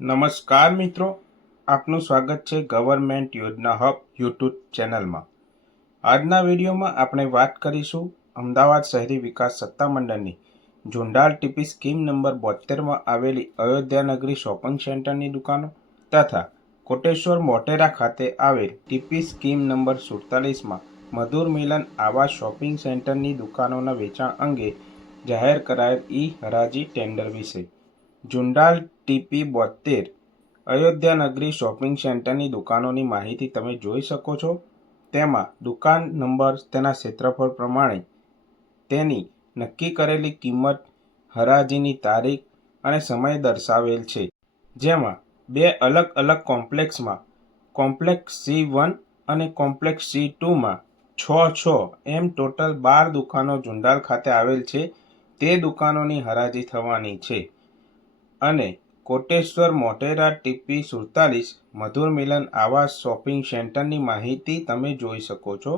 નમસ્કાર મિત્રો, આપનું સ્વાગત છે ગવર્મેન્ટ યોજના હબ યુટ્યુબ ચેનલમાં। આજના વિડીયોમાં આપણે વાત કરીશું અમદાવાદ શહેરી વિકાસ સત્તામંડળની ઝુંડાલ ટીપી સ્કીમ નંબર 72માં આવેલી અયોધ્યાનગરી શોપિંગ સેન્ટરની દુકાનો તથા કોટેશ્વર મોટેરા ખાતે આવેલ ટીપી સ્કીમ નંબર 47માં મધુર મિલન આવાસ શોપિંગ સેન્ટરની દુકાનોના વેચાણ અંગે જાહેર કરાયેલ હરાજી ટેન્ડર વિશે। ઝુંડાલ ટીપી 72 અયોધ્યાનગરી શોપિંગ સેન્ટરની દુકાનોની માહિતી તમે જોઈ શકો છો। તેમાં દુકાન નંબર, તેના ક્ષેત્રફળ પ્રમાણે તેની નક્કી કરેલી કિંમત, હરાજીની તારીખ અને સમય દર્શાવેલ છે। જેમાં બે અલગ અલગ કોમ્પ્લેક્સમાં કોમ્પ્લેક્સ C1 અને કોમ્પ્લેક્સ C2માં 6 એમ ટોટલ 12 દુકાનો ઝુંડાલ ખાતે આવેલ છે। તે દુકાનોની હરાજી થવાની છે અને કોટેશ્વર મોટેરા ટીપી 47 મધુર મિલન આવાસ શોપિંગ સેન્ટરની માહિતી તમે જોઈ શકો છો।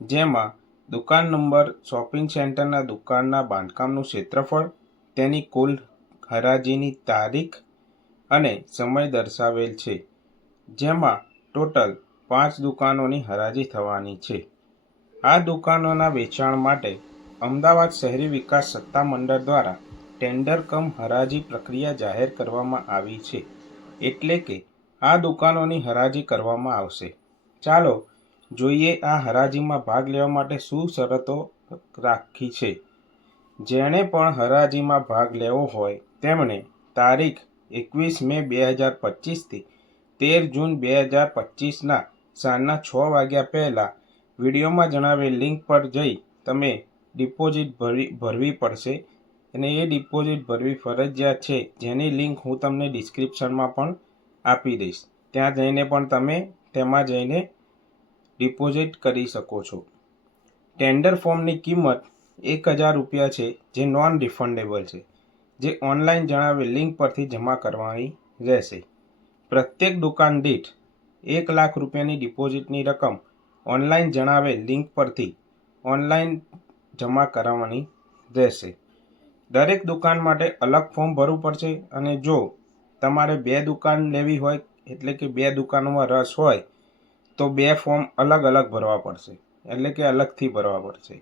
જેમાં દુકાન નંબર, શોપિંગ સેન્ટરના દુકાનના બાંધકામનું ક્ષેત્રફળ, તેની કુલ હરાજીની તારીખ અને સમય દર્શાવેલ છે। જેમાં ટોટલ 5 દુકાનોની હરાજી થવાની છે। આ દુકાનોના વેચાણ માટે અમદાવાદ શહેરી વિકાસ સત્તામંડળ દ્વારા ટેન્ડર કમ હરાજી પ્રક્રિયા જાહેર કરવામાં આવી છે, એટલે કે આ દુકાનોની હરાજી કરવામાં આવશે। ચાલો જોઈએ આ હરાજીમાં ભાગ લેવા માટે શું શરતો રાખી છે। જેણે પણ હરાજીમાં ભાગ લેવો હોય તેમણે તારીખ 21 મે 2025 થી 13 જૂન 2025ના સાંજના 6 વાગ્યા પહેલાં વિડીયોમાં જણાવેલ લિંક પર જઈ તમે ડિપોઝિટ ભરવી પડશે અને એ ડિપોઝિટ ભરવી ફરજિયાત છે, જેની લિંક હું તમને ડિસ્ક્રિપ્શનમાં પણ આપી દઈશ। ત્યાં જઈને પણ તમે તેમાં જઈને ડિપોઝિટ કરી શકો છો। ટેન્ડર ફોર્મની કિંમત 1000 રૂપિયા છે, જે નોન રિફંડેબલ છે, જે ઓનલાઈન જણાવેલ લિંક પરથી જમા કરવાની રહેશે। પ્રત્યેક દુકાન દીઠ 1 લાખ રૂપિયાની ડિપોઝિટની રકમ ઓનલાઈન જણાવેલ લિંક પરથી ઓનલાઈન જમા કરાવવાની રહેશે। દરેક દુકાન માટે અલગ ફોર્મ ભરવું પડશે અને જો તમારે 2 દુકાન લેવી હોય, એટલે કે 2 દુકાનોમાં રસ હોય, તો 2 ફોર્મ અલગ અલગ ભરવા પડશે, એટલે કે અલગથી ભરવા પડશે।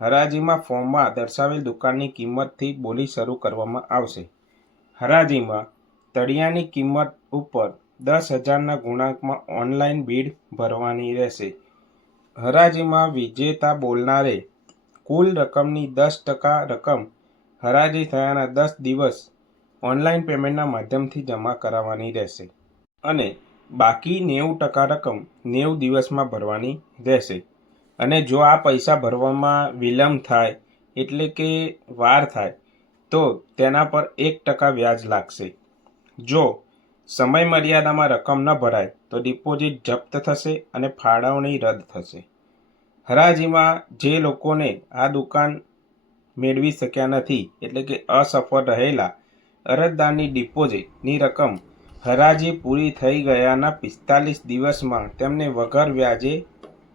હરાજીમાં ફોર્મમાં દર્શાવેલ દુકાનની કિંમતથી બોલી શરૂ કરવામાં આવશે। હરાજીમાં તળિયાની કિંમત ઉપર 10,000ના ગુણાંકમાં ઓનલાઈન બિડ ભરવાની રહેશે। હરાજીમાં વિજેતા બોલનારે કુલ રકમની 10% રકમ હરાજી થયાના 10 દિવસ ઓનલાઈન પેમેન્ટના માધ્યમથી જમા કરાવવાની રહેશે અને બાકી 90% રકમ 90 દિવસમાં ભરવાની રહેશે। અને જો આ પૈસા ભરવામાં વિલંબ થાય, એટલે કે વાર થાય, તો તેના પર 1% વ્યાજ લાગશે। જો સમય મર્યાદામાં રકમ ન ભરાય તો ડિપોઝિટ જપ્ત થશે અને ફાળવણી રદ થશે। હરાજીમાં જે લોકોને આ દુકાન મેળવી શક્યા નથી, એટલે કે અસફળ રહેલા અરજદારની ડિપોઝિટની રકમ હરાજી પૂરી થઈ ગયાના 45 દિવસમાં તેમને વગર વ્યાજે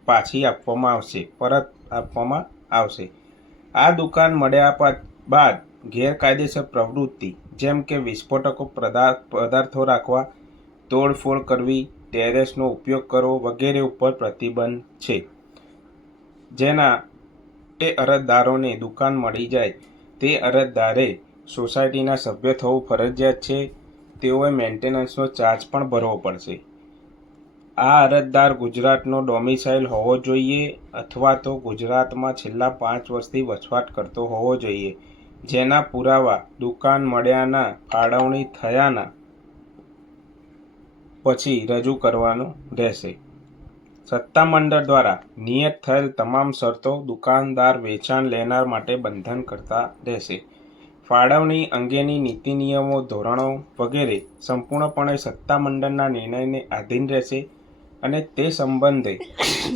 પાછી આપવામાં આવશે, પરત આપવામાં આવશે। આ દુકાન મળ્યા બાદ ગેરકાયદેસર પ્રવૃત્તિ જેમ કે વિસ્ફોટકો પદાર્થો રાખવા, તોડફોડ કરવી, ટેરેસનો ઉપયોગ કરવો વગેરે ઉપર પ્રતિબંધ છે। જેના તે અરજદારોને દુકાન મળી જાય તે અરજદારે સોસાયટીના સભ્ય થવું ફરજિયાત છે। તેઓએ મેન્ટેનન્સનો ચાર્જ પણ ભરવો પડશે। આ અરજદાર ગુજરાતનો ડોમિસાઇલ હોવો જોઈએ અથવા તો ગુજરાતમાં છેલ્લા 5 વર્ષથી વસવાટ કરતો હોવો જોઈએ, જેના પુરાવા દુકાન મળ્યાના ફાળવણી થયાના પછી રજૂ કરવાનું રહેશે। સત્તામંડળ દ્વારા નિયત થયેલ તમામ શરતો દુકાનદાર વેચાણ લેનાર માટે બંધન કરતા રહેશે। ફાળવણી અંગેની નીતિ નિયમો, ધોરણો વગેરે સંપૂર્ણપણે સત્તામંડળના નિર્ણયને આધીન રહેશે અને તે સંબંધે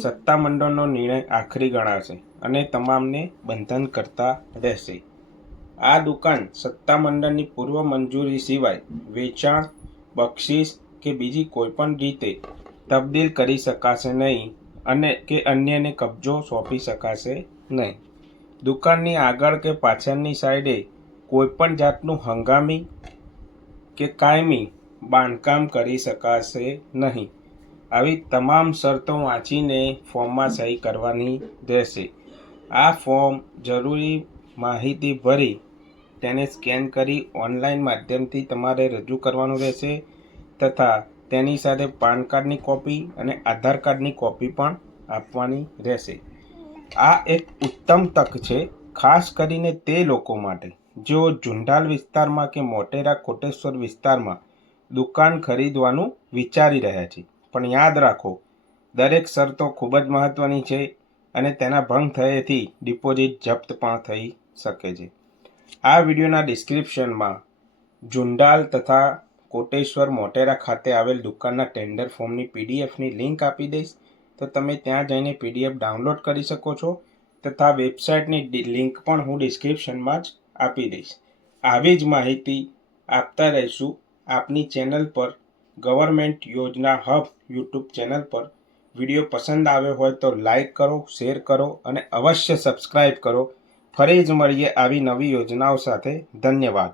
સત્તામંડળનો નિર્ણય આખરી ગણાશે અને તમામને બંધન કરતા રહેશે। આ દુકાન સત્તામંડળની પૂર્વ મંજૂરી સિવાય વેચાણ, બક્ષિસ કે બીજી કોઈપણ રીતે તબદીલ કરી શકાશે નહીં અને કે અન્યને કબજો સોંપી શકાશે નહીં। દુકાનની આગળ કે પાછળની સાઈડે કોઈપણ જાતનું હંગામી કે કાયમી બાંધકામ કરી શકાશે નહીં. આવી તમામ શરતો વાંચીને ફોર્મમાં સહી કરવાની રહેશે. આ ફોર્મ જરૂરી માહિતી ભરી તેને સ્કેન કરી ઓનલાઈન માધ્યમથી તમારે રજૂ કરવાનું રહેશે તથા તેની સાથે પાન કાર્ડની કોપી અને આધાર કાર્ડની કોપી પણ આપવાની રહેશે. આ એક ઉત્તમ તક છે, ખાસ કરીને તે લોકો માટે જેઓ ઝુંડાલ વિસ્તારમાં કે મોટેરા કોટેશ્વર વિસ્તારમાં દુકાન ખરીદવાનું વિચારી રહ્યા છે. પણ યાદ રાખો, દરેક શરતો ખૂબ જ મહત્ત્વની છે અને તેના ભંગ થયેથી ડિપોઝિટ જપ્ત પણ થઈ શકે છે. આ વિડીયોના ડિસ્ક્રિપ્શનમાં ઝુંડાલ તથા કોટેશ્વર મોટેરા ખાતે આવેલ દુકાનના ટેન્ડર ફોર્મની પીડીએફની લિંક આપી દઈશ, તો તમે ત્યાં જઈને પીડીએફ ડાઉનલોડ કરી શકો છો તથા વેબસાઇટની લિંક પણ હું ડિસ્ક્રિપ્શનમાં જ આપી દઈશ. આવી જ માહિતી આપતા રહીશું આપની ચેનલ પર, ગવર્મેન્ટ યોજના હબ યુટ્યુબ ચેનલ પર. વિડીયો પસંદ આવ્યો હોય તો લાઈક કરો, શેર કરો અને અવશ્ય સબસ્ક્રાઈબ કરો. ફરી જ મળીએ આવી નવી યોજનાઓ સાથે. ધન્યવાદ.